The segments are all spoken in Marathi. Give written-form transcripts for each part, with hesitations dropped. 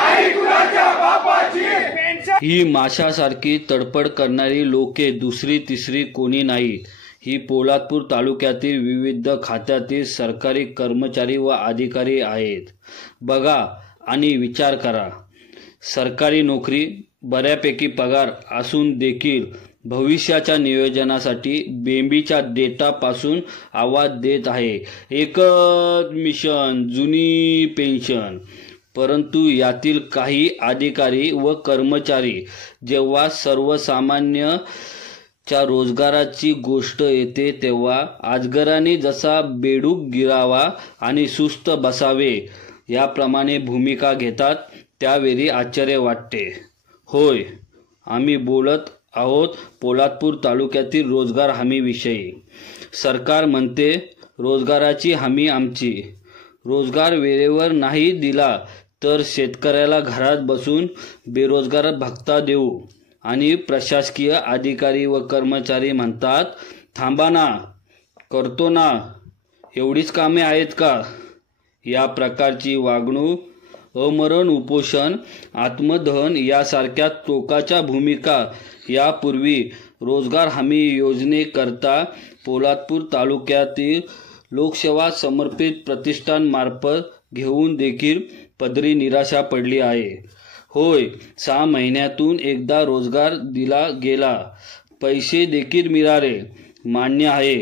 नाही कुणाच्या बापाची ही माशासारखी तडफड करणारी लोके दुसरी तिसरी कोणी नाहीत। ही पोलादपूर तालुक्यातील विविध खात्यातील सरकारी कर्मचारी व अधिकारी आहेत। बघा आणि विचार करा, सरकारी नोकरी, बऱ्यापैकी पगार असून देखील भविष्याच्या नियोजनासाठी बेंबीच्या डेटापासून आवाज देत आहे एकच मिशन, जुनी पेन्शन। परंतु यातील काही अधिकारी व कर्मचारी जेव्हा सर्वसामान्य च्या रोजगाराची गोष्ट येते तेव्हा अजगराने जसा बेडूक गिरावा आणि सुस्त बसावे याप्रमाणे भूमिका घेतात, त्यावेळी आश्चर्य वाटते। होय, आम्ही बोलत आहोत पोलादपूर तालुक्यातील रोजगार हमी विषयी। सरकार म्हणते रोजगाराची हमी आमची। रोजगार वेळेवर नाही दिला तर शेतकऱ्याला घरात बसून बेरोजगार भत्ता देऊ। आणि प्रशासकीय अधिकारी व कर्मचारी म्हणतात, थांबा ना, करतो ना, एवढीच कामे आहेत का? या प्रकारची वागणूक, अमरण उपोषण, आत्मदहन यासारख्या टोकाच्या भूमिका यापूर्वी रोजगार हमी योजनेकरता पोलादपूर तालुक्यातील लोकसेवा समर्पित प्रतिष्ठान मार्फत घेऊन देखील पदरी निराशा पडली आहे। होय, 6 महिन्यातून एकदा रोजगार दिला गेला, पैसे देखील मिळाले, मान्य आहे।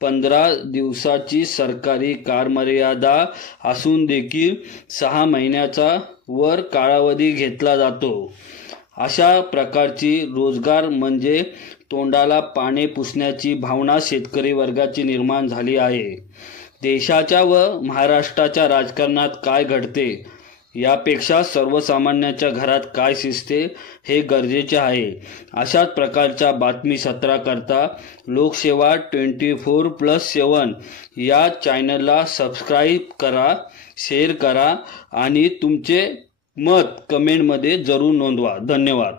15 दिवसाची सरकारी कालमर्यादा असून देखील 6 महिन्याचा वर कालावधी घेतला जातो। अशा प्रकारची रोजगार म्हणजे तोंडाला पाणी पुसण्याची भावना शेतकरी वर्गाची निर्माण झाली आहे। देशाच्या व महाराष्ट्राच्या राजकारणात काय घडते यापेक्षा सर्वसामान्यांच्या घरात काय शिजते हे गरजेचे आहे। अशाच प्रकारच्या बातमी सत्राकरता लोकसेवा 24/7 या चॅनलला सबस्क्राईब करा, शेअर करा आणि तुमचे मत कमेंटमध्ये जरूर नोंदवा। धन्यवाद।